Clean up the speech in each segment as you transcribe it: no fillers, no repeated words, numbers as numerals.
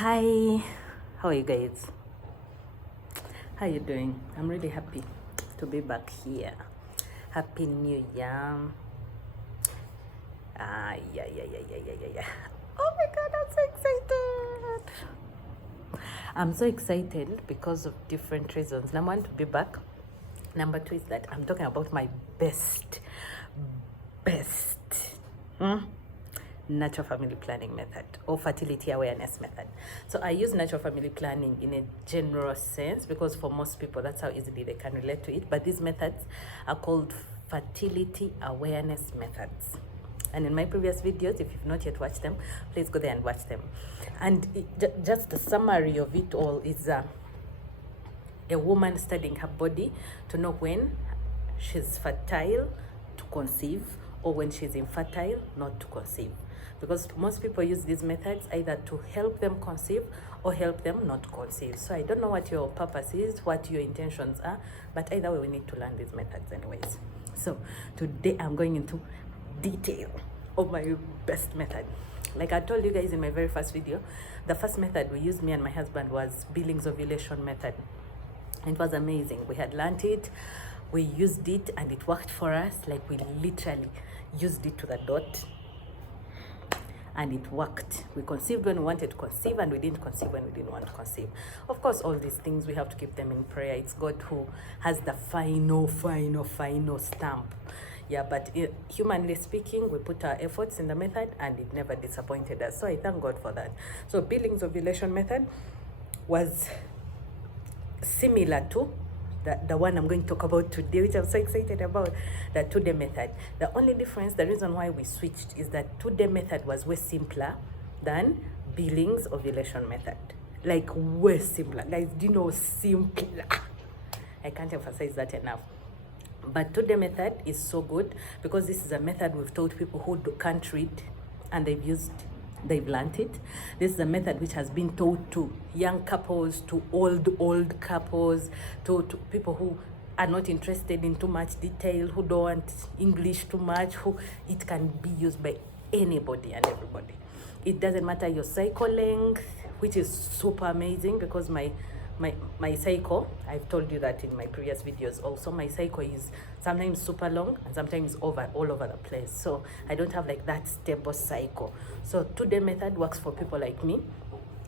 Hi, how are you guys? How you doing? I'm really happy to be back here. Happy New Year. Yeah. Oh my God, I'm so excited. I'm so excited because of different reasons. Number one, to be back. Number two is that I'm talking about my best natural family planning method or fertility awareness method. So I use natural family planning in a general sense because for most people that's how easily they can relate to it. But these methods are called fertility awareness methods. And in my previous videos, if you've not yet watched them, please go there and watch them. And just the summary of it all is a woman studying her body to know when she's fertile to conceive or when she's infertile not to conceive, because most people use these methods either to help them conceive or help them not conceive. So I don't know what your purpose is, what your intentions are, but either way we need to learn these methods anyways. So today I'm going into detail of my best method. Like I told you guys in my very first video, the first method we used, me and my husband, was Billings ovulation method. It was amazing. We had learned it, we used it, and it worked for us. Like we literally used it to the dot, and it worked. We conceived when we wanted to conceive, and we didn't conceive when we didn't want to conceive. Of course, all these things we have to keep them in prayer. It's God who has the final stamp. Yeah, but humanly speaking, we put our efforts in the method, and it never disappointed us. So I thank God for that. So Billings ovulation method was similar to the one I'm going to talk about today, which I'm so excited about, the 2-day method. The only difference, the reason why we switched, is that 2-day method was way simpler than Billings ovulation method. Like way simpler. Guys, do you know simpler? I can't emphasize that enough. But 2-day method is so good because this is a method we've taught people who can't read, and they've learned it. This is a method which has been taught to young couples, to old couples, to people who are not interested in too much detail, who don't want English too much, who it can be used by anybody and everybody. It doesn't matter your cycle length, which is super amazing because my cycle, I've told you that in my previous videos also, my cycle is sometimes super long and sometimes all over the place. So I don't have like that stable cycle. So 2-day method works for people like me.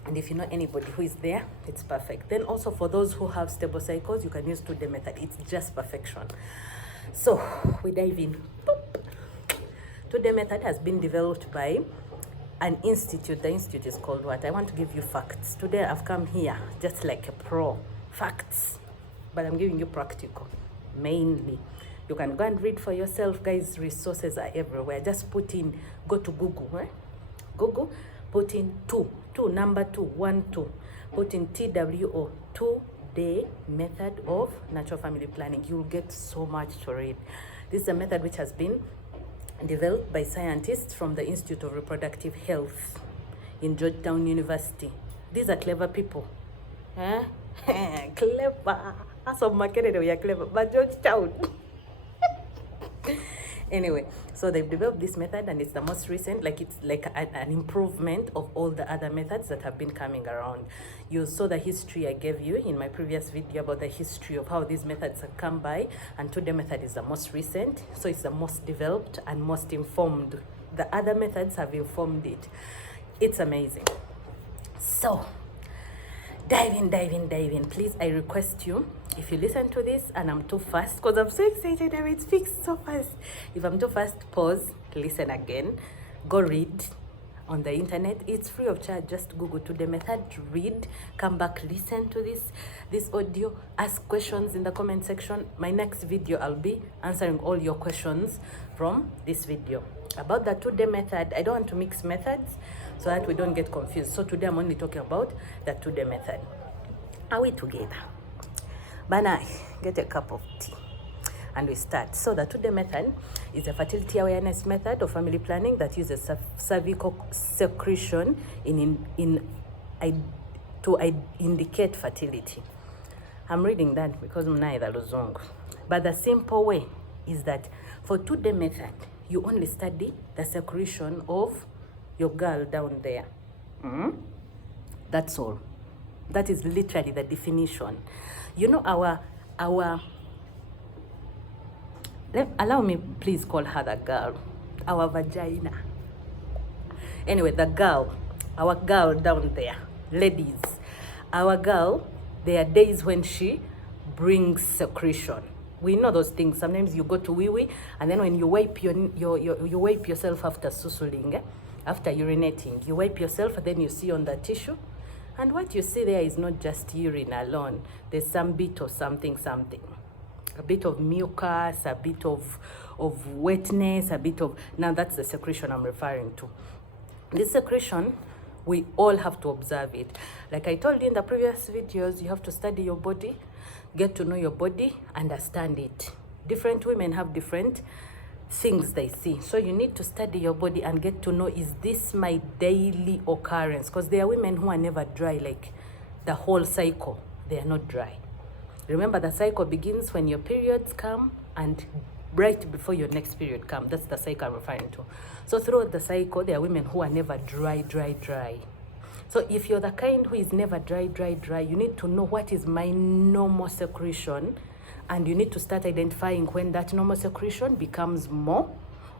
And if you know anybody who is there, it's perfect. Then also for those who have stable cycles, you can use 2-day method. It's just perfection. So we dive in. 2-day method has been developed by an institute. The institute is called what? I want to give you facts. Today I've come here just like a pro. Facts. But I'm giving you practical. Mainly. You can go and read for yourself, guys. Resources are everywhere. Just go to Google. Google, put in number 2, 1, 2. Put in TWO, 2-day method of natural family planning. You'll get so much to read. This is a method which has been developed by scientists from the Institute of Reproductive Health in Georgetown University. These are clever people. Clever. As of Makerere, we are clever, but Georgetown. Anyway, so they've developed this method, and it's the most recent. Like it's like an improvement of all the other methods that have been coming around. You saw the history I gave you in my previous video about the history of how these methods have come by, and 2-day method is the most recent, so it's the most developed and most informed. The other methods have informed it. It's amazing. So dive in. Please, I request you, if you listen to this and I'm too fast, because I'm so excited and it speaks so fast. If I'm too fast, pause, listen again, go read on the internet. It's free of charge. Just Google 2-day method, read, come back, listen to this audio, ask questions in the comment section. My next video, I'll be answering all your questions from this video. About the 2-day method, I don't want to mix methods so that we don't get confused. So today I'm only talking about the 2-day method. Are we together? Bana, get a cup of tea and we start. So the 2-day method is a fertility awareness method of family planning that uses cervical secretion to indicate fertility. I'm reading that because I'm neither luzungu. But the simple way is that for 2-day method, you only study the secretion of your girl down there. That's all. That is literally the definition. You know, allow me please call her the girl, our vagina. Anyway, the girl, our girl down there, ladies, our girl, there are days when she brings secretion. We know those things. Sometimes you go to wee-wee, and then when you wipe you wipe yourself after susuling, after urinating, you wipe yourself, and then you see on the tissue, and what you see there is not just urine alone. There's some bit of something, a bit of mucus, a bit of wetness, a bit of, now that's the secretion I'm referring to. This secretion, we all have to observe it. Like I told you in the previous videos, you have to study your body, get to know your body, understand it. Different women have different things they see. So you need to study your body and get to know, is this my daily occurrence? Because there are women who are never dry, like the whole cycle, they are not dry. Remember, the cycle begins when your periods come and right before your next period come. That's the cycle I'm referring to. So throughout the cycle, there are women who are never dry. So if you're the kind who is never dry, you need to know what is my normal secretion, and you need to start identifying when that normal secretion becomes more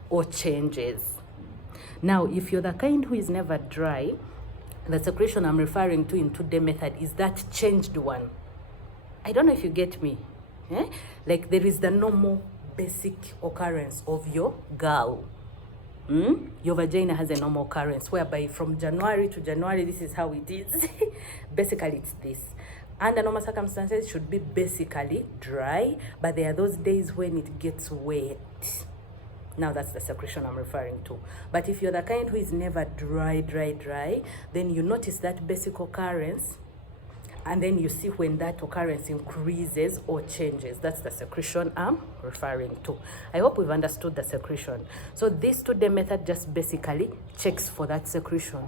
or changes. Now, if you're the kind who is never dry, the secretion I'm referring to in 2-day method is that changed one. I don't know if you get me. Like there is the normal basic occurrence of your girl. Your vagina has a normal occurrence whereby from January to January, this is how it is. Basically, it's this. Under normal circumstances, it should be basically dry, but there are those days when it gets wet. Now that's the secretion I'm referring to. But if you're the kind who is never dry, then you notice that basic occurrence, and then you see when that occurrence increases or changes. That's the secretion I'm referring to. I hope we've understood the secretion. So this 2-day method just basically checks for that secretion.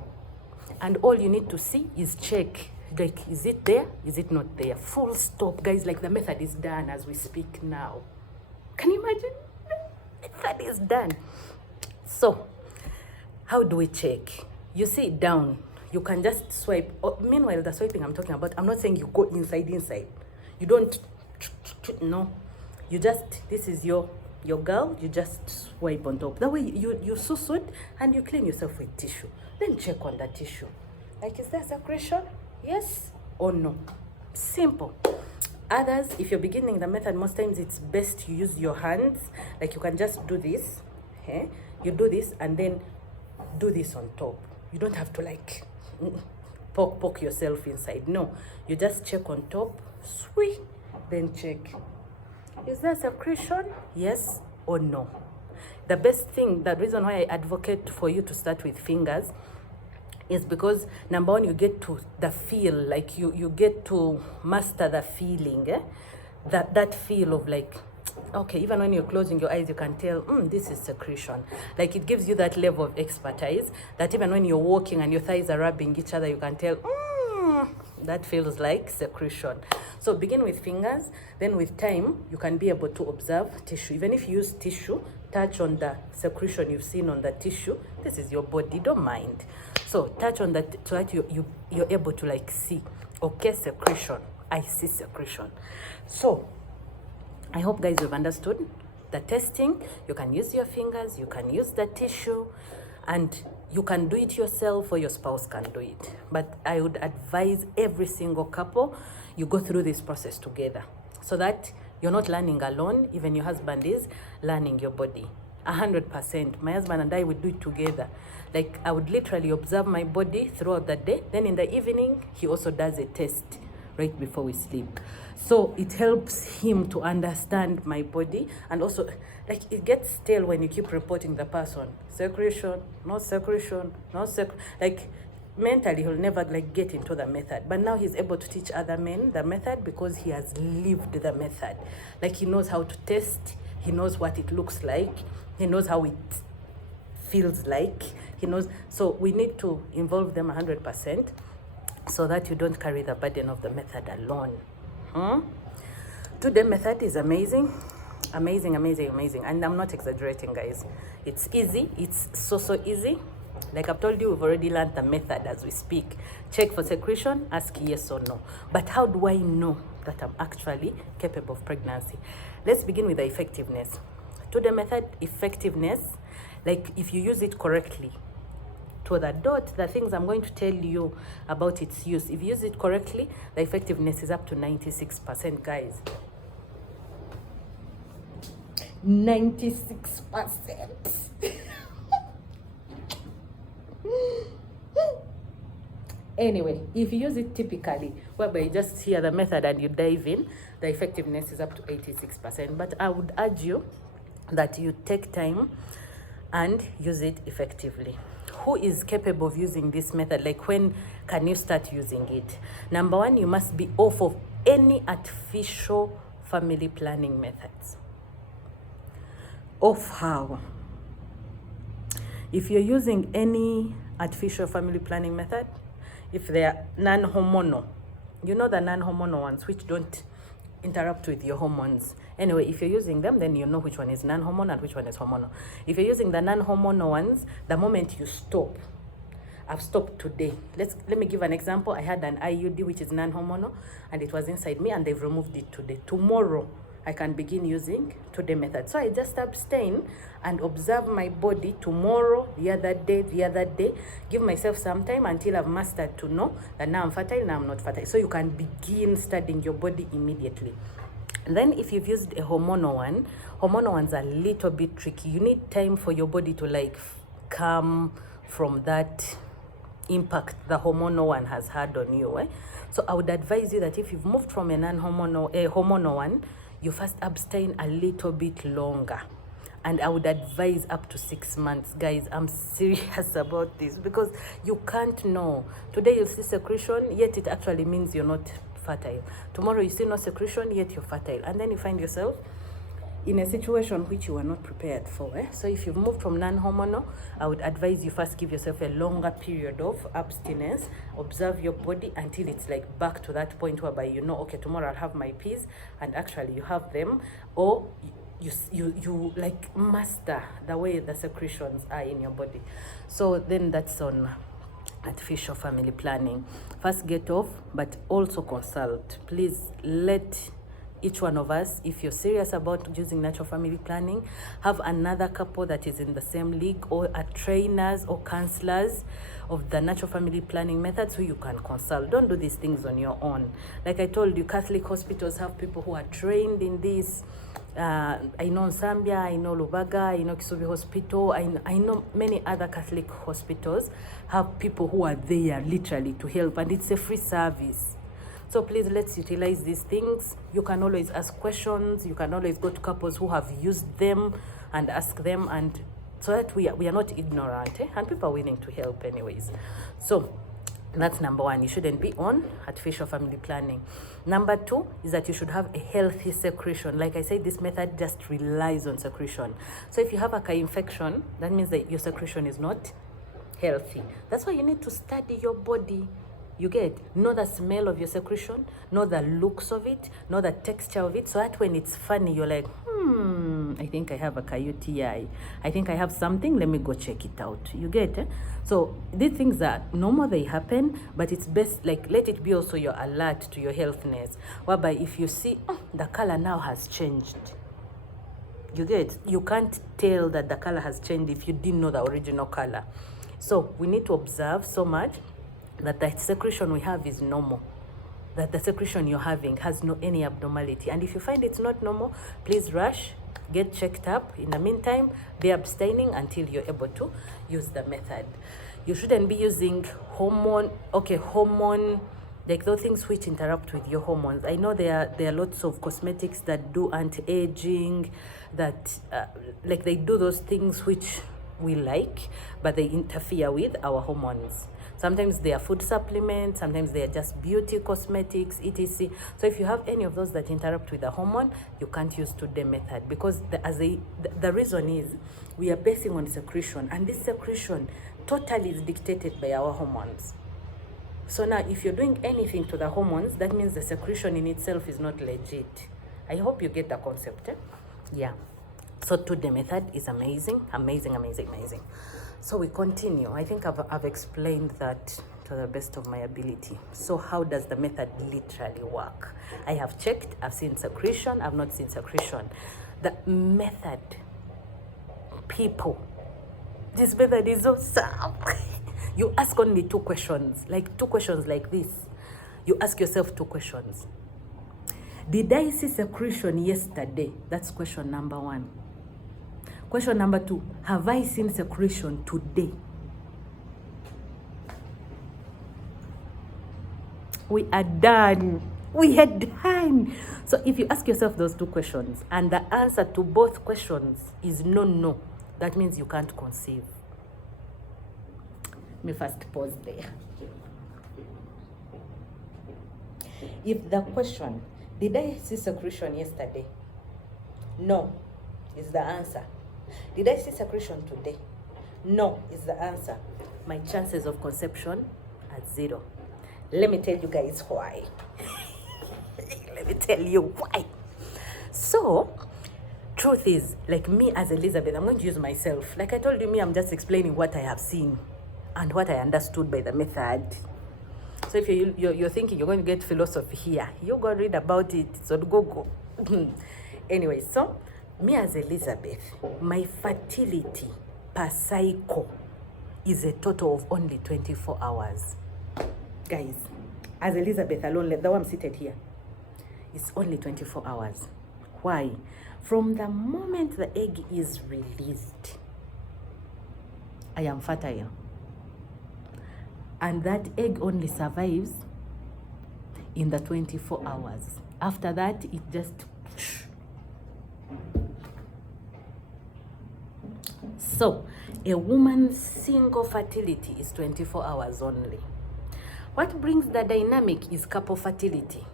And all you need to see is check, like, is it there? Is it not there? Full stop, guys. Like the method is done as we speak now. Can you imagine? The method is done. So how do we check? You see it down. You can just swipe. Meanwhile, the swiping I'm talking about, I'm not saying you go inside. You don't, no. You just, this is your girl, you just swipe on top. That way you sussud and you clean yourself with tissue. Then check on the tissue. Like, is there secretion? Yes or no? Simple. Others, if you're beginning the method, most times it's best you use your hands. Like you can just do this. You do this and then do this on top. You don't have to like poke yourself inside. No, you just check on top, sweet, then check. Is there secretion? Yes or no? The best thing, the reason why I advocate for you to start with fingers is because, number one, you get to the feel, like you get to master the feeling, that feel of like, okay, even when you're closing your eyes, you can tell, this is secretion. Like it gives you that level of expertise that even when you're walking and your thighs are rubbing each other, you can tell, that feels like secretion. So begin with fingers, then with time, you can be able to observe tissue. Even if you use tissue, touch on the secretion you've seen on the tissue. This is your body, don't mind. So touch on that so that you're able to like see, okay, secretion, I see secretion. So I hope, guys, you've understood the testing. You can use your fingers, you can use the tissue, and you can do it yourself or your spouse can do it. But I would advise every single couple, you go through this process together so that you're not learning alone. Even your husband is learning your body. 100%. My husband and I would do it together. Like I would literally observe my body throughout the day. Then in the evening, he also does a test right before we sleep. So it helps him to understand my body, and also like it gets stale when you keep reporting the person. Secretion, no secretion, no like mentally he'll never like get into the method. But now he's able to teach other men the method because he has lived the method. Like he knows how to test, he knows what it looks like, he knows how it feels like, he knows. So we need to involve them 100% so that you don't carry the burden of the method alone. 2-day method is amazing, and I'm not exaggerating, guys. It's easy. It's so easy. Like I've told you, we've already learned the method as we speak. Check for secretion, ask yes or no. But how do I know that I'm actually capable of pregnancy? Let's begin with the effectiveness. To the method effectiveness, like if you use it correctly, to the dot, the things I'm going to tell you about its use, if you use it correctly, the effectiveness is up to 96%, guys. 96%. Anyway, if you use it typically, whereby you just hear the method and you dive in, the effectiveness is up to 86%. But I would urge you that you take time and use it effectively. Who is capable of using this method? Like, when can you start using it? Number one, you must be off of any artificial family planning methods. Off how? If you're using any artificial family planning method, if they are non-hormonal, you know the non-hormonal ones which don't interrupt with your hormones. Anyway, if you're using them, then you know which one is non-hormonal and which one is hormonal. If you're using the non-hormonal ones, the moment you stop, I've stopped today. Let me give an example. I had an IUD which is non-hormonal and it was inside me and they've removed it today. Tomorrow, I can begin using today method. So I just abstain and observe my body tomorrow, the other day, give myself some time until I've mastered to know that now I'm fertile, now I'm not fertile. So you can begin studying your body immediately. And then if you've used a hormonal one, hormonal ones are a little bit tricky. You need time for your body to like come from that impact the hormonal one has had on you. So I would advise you that if you've moved from a hormonal one, you first abstain a little bit longer. And I would advise up to 6 months. Guys, I'm serious about this because you can't know. Today you'll see secretion, yet it actually means you're not fertile. Tomorrow you see no secretion, yet you're fertile. And then you find yourself in a situation which you are not prepared for. So if you've moved from non-hormonal, I would advise you first give yourself a longer period of abstinence. Observe your body until it's like back to that point whereby you know, okay, tomorrow I'll have my peas, and actually you have them, or you like master the way the secretions are in your body. So then that's on artificial family planning. First get off, but also consult. Please let each one of us, if you're serious about using natural family planning, have another couple that is in the same league or are trainers or counselors of the natural family planning methods who you can consult. Don't do these things on your own. Like I told you, Catholic hospitals have people who are trained in this. I know Zambia, I know Lubaga, I know Kisubi Hospital, I know many other Catholic hospitals have people who are there literally to help, and it's a free service. So please, let's utilize these things. You can always ask questions. You can always go to couples who have used them and ask them, and so that we are not ignorant, and people are willing to help anyways. So that's number one. You shouldn't be on artificial family planning. Number two is that you should have a healthy secretion. Like I said, this method just relies on secretion. So if you have a infection, that means that your secretion is not healthy. That's why you need to study your body. You get, know the smell of your secretion, know the looks of it, know the texture of it, so that when it's funny, you're like, I think I have a UTI. I think I have something, let me go check it out. You get? So these things are normal, they happen, but it's best, like, let it be also your alert to your healthiness, whereby if you see, the color now has changed. You get? You can't tell that the color has changed if you didn't know the original color. So we need to observe so much that the secretion we have is normal, that the secretion you're having has no any abnormality. And if you find it's not normal, please rush, get checked up. In the meantime, be abstaining until you're able to use the method. You shouldn't be using hormone, like those things which interrupt with your hormones. I know there are lots of cosmetics that do anti-aging, that like they do those things which we like, but they interfere with our hormones. Sometimes they are food supplements, sometimes they are just beauty cosmetics, etc. So if you have any of those that interrupt with the hormone, you can't use today method, because the reason is we are basing on secretion, and this secretion totally is dictated by our hormones. So now if you're doing anything to the hormones, that means the secretion in itself is not legit. I hope you get the concept. Yeah. So today method is amazing, amazing, amazing, amazing. So we continue. I think I've explained that to the best of my ability. So how does the method literally work? I have checked, I've seen secretion, I've not seen secretion. The method, people, this method is so sound. You ask only two questions like this. You ask yourself two questions. Did I see secretion yesterday? That's question number 1. Question number 2, have I seen secretion today? We are done. We are done. So if you ask yourself those two questions and the answer to both questions is no, that means you can't conceive. Let me first pause there. If the question, did I see secretion yesterday? No is the answer. Did I see secretion today? No is the answer. My chances of conception are 0. Let me tell you guys why. Let me tell you why. So, truth is, like me as Elizabeth, I'm going to use myself. Like I told you, I'm just explaining what I have seen and what I understood by the method. So if you're thinking you're going to get philosophy here, you go read about it. It's on Google. Anyway, so me as Elizabeth, my fertility per cycle is a total of only 24 hours. Guys, as Elizabeth alone, the one seated here, it's only 24 hours. Why? From the moment the egg is released, I am fertile. And that egg only survives in the 24 hours. After that, it just... So, a woman's single fertility is 24 hours only. What brings the dynamic is couple fertility.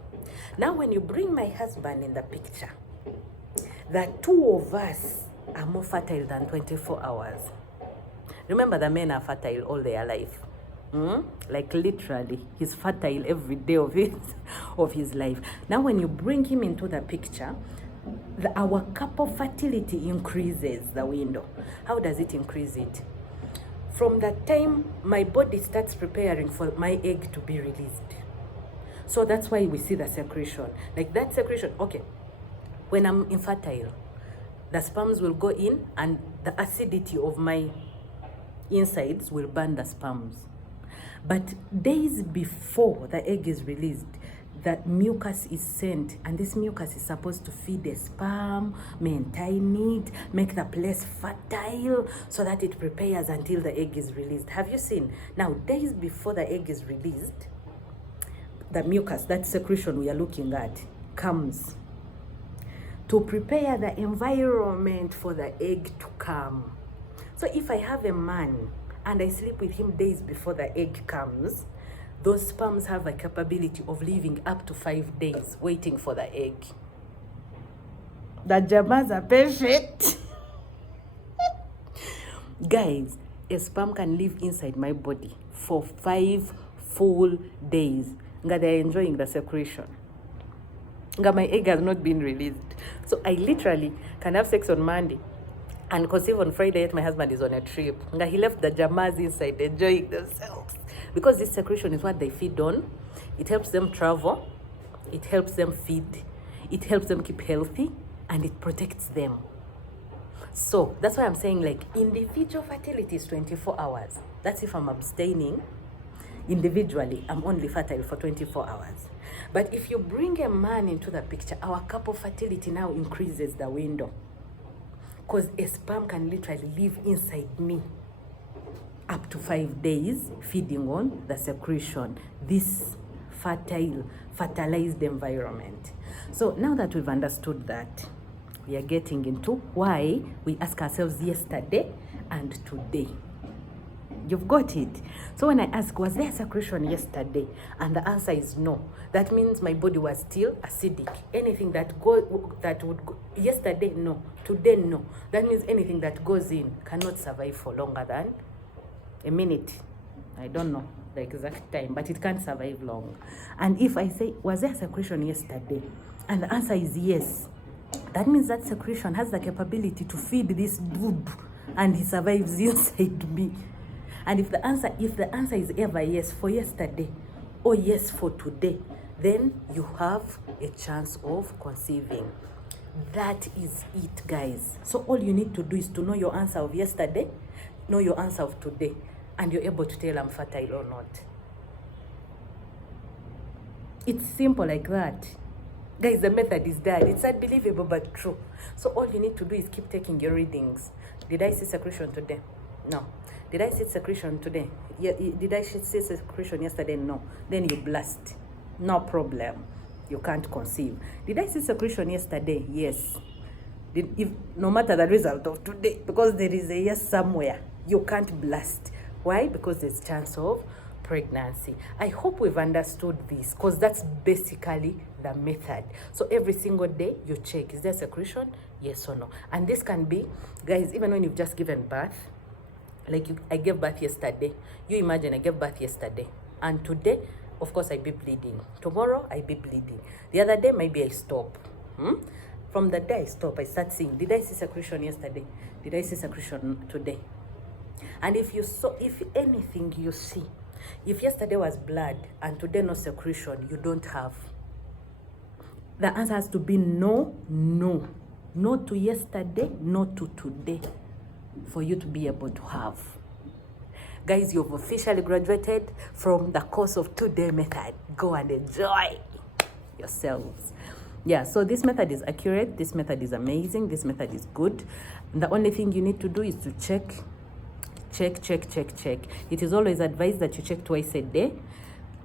Now, when you bring my husband in the picture, the two of us are more fertile than 24 hours. Remember, the men are fertile all their life. Like literally, he's fertile every day of his life. Now, when you bring him into the picture, our couple fertility increases the window. How does it increase it? From the time my body starts preparing for my egg to be released. So that's why we see the secretion. Like that secretion, okay, when I'm infertile, the sperms will go in and the acidity of my insides will burn the sperms. But days before the egg is released, that mucus is sent, and this mucus is supposed to feed the sperm, maintain it, make the place fertile so that it prepares until the egg is released. Have you seen? Now, days before the egg is released, the mucus, that secretion we are looking at, comes to prepare the environment for the egg to come. So if I have a man and I sleep with him days before the egg comes, those sperms have a capability of living up to 5 days waiting for the egg. The jamas are patient. Guys, a sperm can live inside my body for 5 full days. They're enjoying the secretion. My egg has not been released. So I literally can have sex on Monday and conceive on Friday, yet my husband is on a trip. He left the jamas inside enjoying themselves. Because this secretion is what they feed on. It helps them travel. It helps them feed. It helps them keep healthy. And it protects them. So that's why I'm saying, like, individual fertility is 24 hours. That's if I'm abstaining. Individually, I'm only fertile for 24 hours. But if you bring a man into the picture, our couple fertility now increases the window. Because a sperm can literally live inside me up to 5 days, feeding on the secretion, this fertilized environment. So now that we've understood that, we are getting into why we ask ourselves yesterday and today. You've got it. So when I ask, was there secretion yesterday? And the answer is no. That means my body was still acidic. Anything that would go yesterday, no. Today, no. That means anything that goes in cannot survive for longer than a minute. I don't know the exact time, but it can't survive long. And if I say, was there secretion yesterday? And the answer is yes. That means that secretion has the capability to feed this boob and he survives inside me. And if the answer is ever yes for yesterday or yes for today, then you have a chance of conceiving. That is it, guys. So all you need to do is to know your answer of yesterday, know your answer of today, and you're able to tell I'm fertile or not. It's simple like that. Guys, the method is that. It's unbelievable but true. So all you need to do is keep taking your readings. Did I see secretion today? No. Did I see secretion today? Yeah. Did I see secretion yesterday? No. Then you blast. No problem. You can't conceive. Did I see secretion yesterday? Yes. No matter the result of today, because there is a yes somewhere, you can't blast. Why? Because there's chance of pregnancy. I hope we've understood this, because that's basically the method. So every single day you check, is there secretion? Yes or no? And this can be, guys, even when you've just given birth. Like I gave birth yesterday. You imagine I gave birth yesterday, and today, of course, I be bleeding. Tomorrow I be bleeding. The other day maybe I stop. From the day I stop, I start seeing, did I see secretion yesterday? Did I see secretion today? And if anything you see, if yesterday was blood and today no secretion, you don't have. The answer has to be no, no. No to yesterday, no to today, for you to be able to have. Guys, you've officially graduated from the course of 2-day method. Go and enjoy yourselves. Yeah, so this method is accurate. This method is amazing. This method is good. And the only thing you need to do is to check. It is always advised that you check twice a day.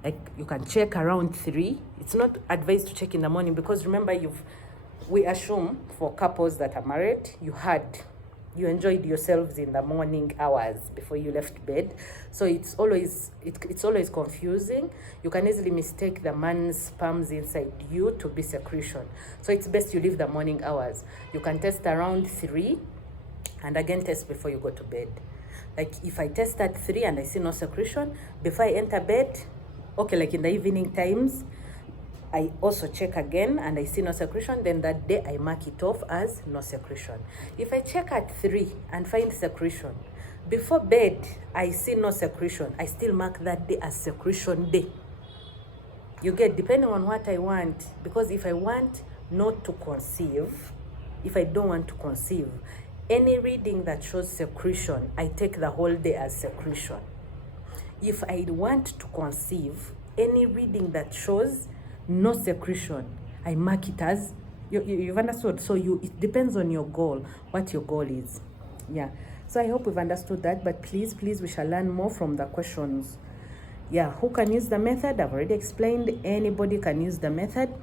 Like you can check around 3. It's not advised to check in the morning, because remember, we assume for couples that are married, you enjoyed yourselves in the morning hours before you left bed. So it's always confusing. You can easily mistake the man's sperms inside you to be secretion. So it's best you leave the morning hours. You can test around 3 and again test before you go to bed. Like if I test at 3 and I see no secretion, before I enter bed, okay, like in the evening times, I also check again and I see no secretion, then that day I mark it off as no secretion. If I check at 3 and find secretion, before bed I see no secretion, I still mark that day as secretion day. You get, depending on what I want, because if I want not to conceive, if I don't want to conceive, any reading that shows secretion, I take the whole day as secretion. If I want to conceive, any reading that shows no secretion, I mark it as, you've understood. So it depends on your goal, what your goal is. Yeah, so I hope we've understood that, but please we shall learn more from the questions. Yeah, who can use the method? I've already explained. Anybody can use the method,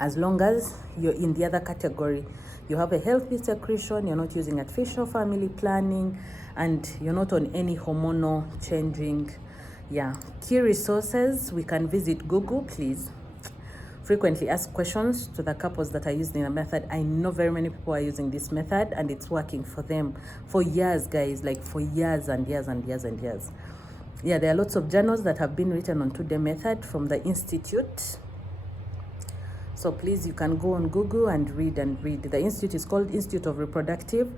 as long as you're in the other category. You have a healthy secretion, you're not using artificial family planning, and you're not on any hormonal changing. Yeah, key resources, we can visit Google. Please frequently ask questions to the couples that are using the method. I know very many people are using this method and it's working for them for years, guys, like for years and years and years and years. Yeah, there are lots of journals that have been written on 2-day method from the Institute. So please, you can go on Google and read. The institute is called Institute of Reproductive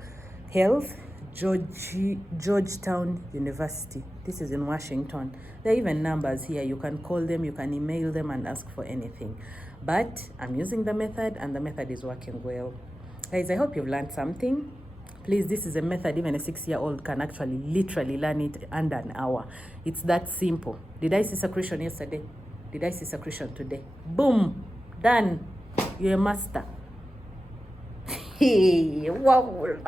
Health, Georgetown University. This is in Washington. There are even numbers here. You can call them, you can email them and ask for anything. But I'm using the method and the method is working well. Guys, I hope you've learned something. Please, this is a method even a 6-year-old can actually literally learn it under an hour. It's that simple. Did I see secretion yesterday? Did I see secretion today? Boom, done. You're a master. Wow.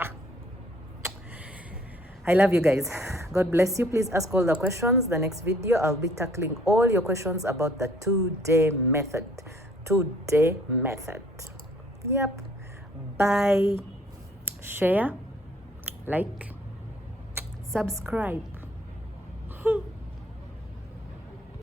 I love you guys. God bless you. Please ask all the questions. The next video, I'll be tackling all your questions about the 2-day method. 2-day method. Yep. Bye. Share, like, subscribe.